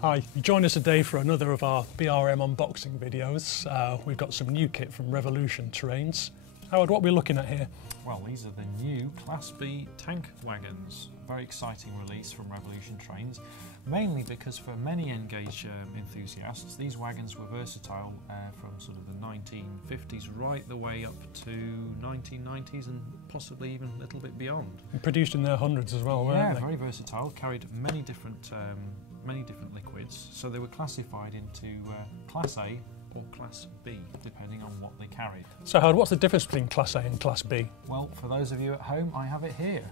Hi, you join us today for another of our BRM unboxing videos. We've got some new kit from Revolution Trains. Howard, what are we looking at here? Well, these are the new Class B tank wagons. Very exciting release from Revolution Trains, mainly because for many N-gauge enthusiasts, these wagons were versatile from sort of the 1950s right the way up to 1990s and possibly even a little bit beyond. And produced in their hundreds as well, weren't they? Yeah, very versatile, carried many different liquids, so they were classified into Class A or Class B, depending on what they carried. So Howard, what's the difference between Class A and Class B? Well, for those of you at home, I have it here.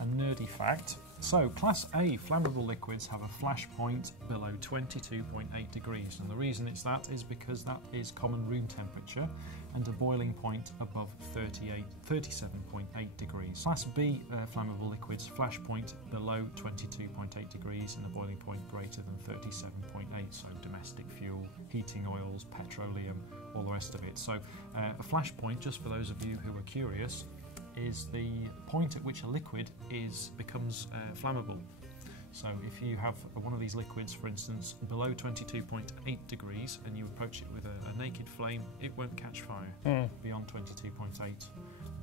A nerdy fact. So, Class A flammable liquids have a flash point below 22.8 degrees, and the reason it's that is because that is common room temperature and a boiling point above 37.8 degrees. Class B flammable liquids flash point below 22.8 degrees and a boiling point greater than 37.8, so domestic fuel, heating oils, petroleum, all the rest of it. So a flash point, just for those of you who are curious, is the point at which a liquid becomes flammable. So if you have one of these liquids, for instance, below 22.8 degrees and you approach it with a naked flame, it won't catch fire. Beyond 22.8,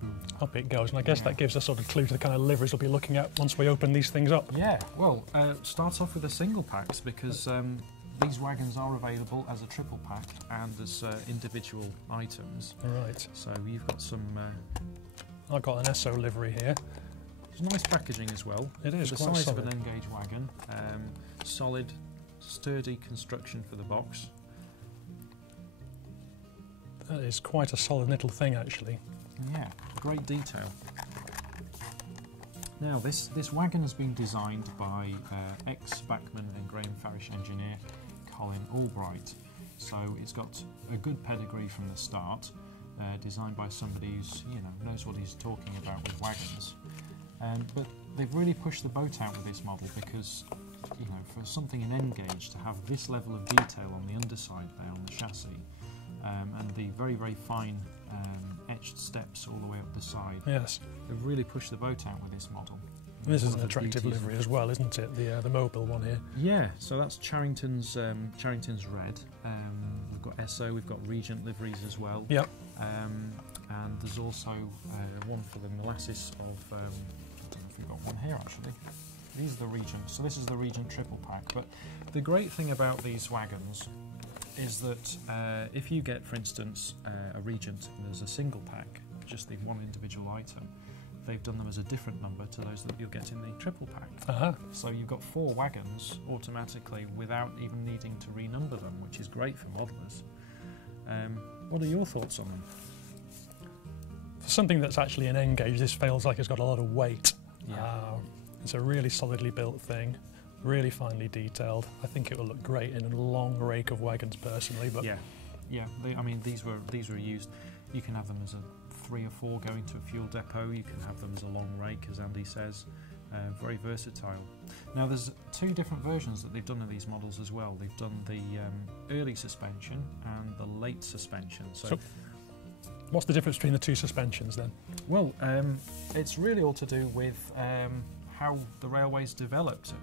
boom. Up it goes, and I guess that gives us sort of clue to the kind of liveries we'll be looking at once we open these things up. Yeah, well, start off with the single packs because these wagons are available as a triple pack and as individual items. Right. So you've got some... I've got an SO livery here. It's nice packaging as well. It is, the quite size solid. of an N-gauge wagon. Solid, sturdy construction for the box. That is quite a solid little thing, actually. Yeah, great detail. Now, this wagon has been designed by ex-Bachmann and Graham Farish engineer Colin Albright. So it's got a good pedigree from the start. Designed by somebody who's, knows what he's talking about with wagons. But they've really pushed the boat out with this model because, for something in N-gauge to have this level of detail on the underside there on the chassis, and the very, very fine etched steps all the way up the side. Yes. They've really pushed the boat out with this model. This is an attractive livery as well, isn't it? The mobile one here. Yeah, so that's Charrington's red. We've got SO, we've got Regent liveries as well. Yep. And there's also one for the molasses of, I don't know if we've got one here actually. These are the Regent, so this is the Regent triple pack. But the great thing about these wagons is that if you get, for instance, a Regent and there's a single pack, just the one individual item, they've done them as a different number to those that you'll get in the triple pack. So you've got 4 wagons automatically without even needing to renumber them, which is great for modelers. What are your thoughts on them? For something that's actually an N-gauge, this feels like it's got a lot of weight. Yeah. It's a really solidly built thing, really finely detailed. I think it will look great in a long rake of wagons personally. But yeah. I mean, these were used. You can have them as a 3 or 4 going to a fuel depot. You can have them as a long rake, as Andy says. Very versatile. Now there's 2 different versions that they've done of these models as well. They've done the early suspension and the late suspension. So what's the difference between the 2 suspensions then? Well, it's really all to do with how the railways developed,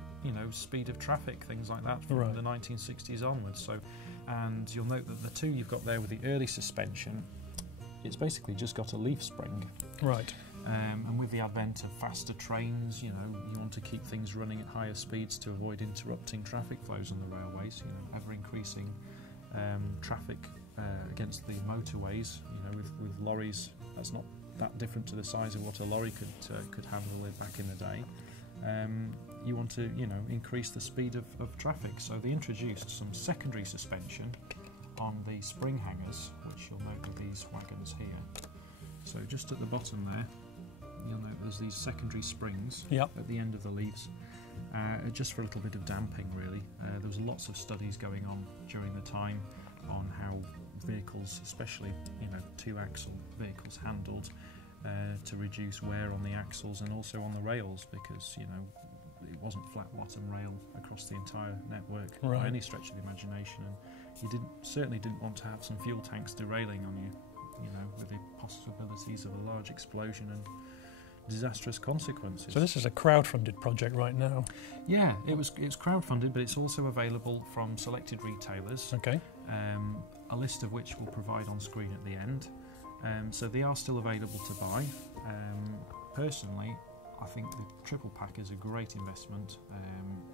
speed of traffic, things like that from the 1960s onwards. So, and you'll note that the 2 you've got there with the early suspension, it's basically just got a leaf spring. Right. And with the advent of faster trains, you want to keep things running at higher speeds to avoid interrupting traffic flows on the railways, ever increasing traffic against the motorways, with lorries. That's not that different to the size of what a lorry could handle back in the day. You want to, increase the speed of traffic. So they introduced some secondary suspension on the spring hangers, which you'll note with these wagons here. So just at the bottom there, you'll note there's these secondary springs at the end of the leaves, just for a little bit of damping really. There was lots of studies going on during the time on how vehicles, especially 2-axle vehicles, handled to reduce wear on the axles and also on the rails, because it wasn't flat bottom rail across the entire network by any stretch of the imagination, and you certainly didn't want to have some fuel tanks derailing on you, with the possibilities of a large explosion and disastrous consequences. So this is a crowd-funded project right now. Yeah, it's crowdfunded, but it's also available from selected retailers. Okay. A list of which we'll provide on screen at the end. So they are still available to buy. Personally, I think the triple pack is a great investment.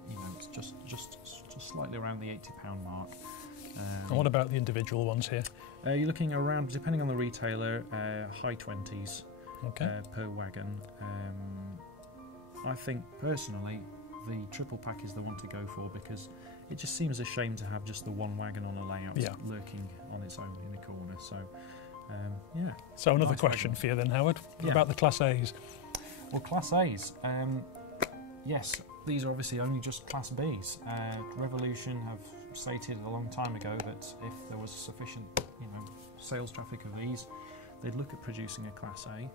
You know, it's just slightly around the £80 mark. And what about the individual ones here? You're looking around, depending on the retailer, high 20s per wagon. I think personally the triple pack is the one to go for, because it just seems a shame to have just the one wagon on a layout lurking on its own in a corner. So yeah. So another Nice question wagon. for you then, Howard. What about the Class A's? Well, Class A's, yes, these are obviously only just Class B's. Revolution have stated a long time ago that if there was sufficient, sales traffic of these, they'd look at producing a Class A.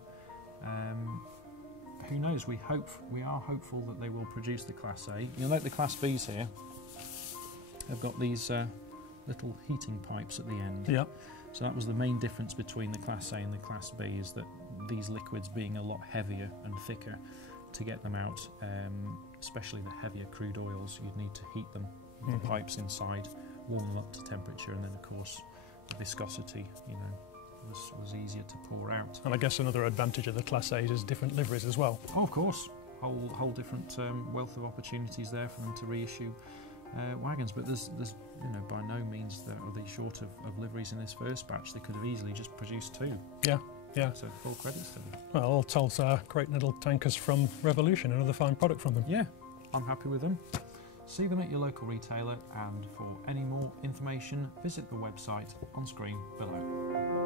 Who knows? We are hopeful that they will produce the Class A. You'll note the Class B's here. They've got these little heating pipes at the end. Yeah. So that was the main difference between the Class A and the Class B, is that these liquids being a lot heavier and thicker, to get them out, especially the heavier crude oils, you'd need to heat them with the pipes inside, warm them up to temperature, and then of course the viscosity, was easier to pour out. And I guess another advantage of the Class A's is different liveries as well. Oh, of course, whole different wealth of opportunities there for them to reissue wagons, but there's by no means are they short of liveries in this first batch. They could have easily just produced 2. Yeah. So full credits to them. Well, all told, great little tankers from Revolution, another fine product from them. Yeah, I'm happy with them. See them at your local retailer, and for any more information, visit the website on screen below.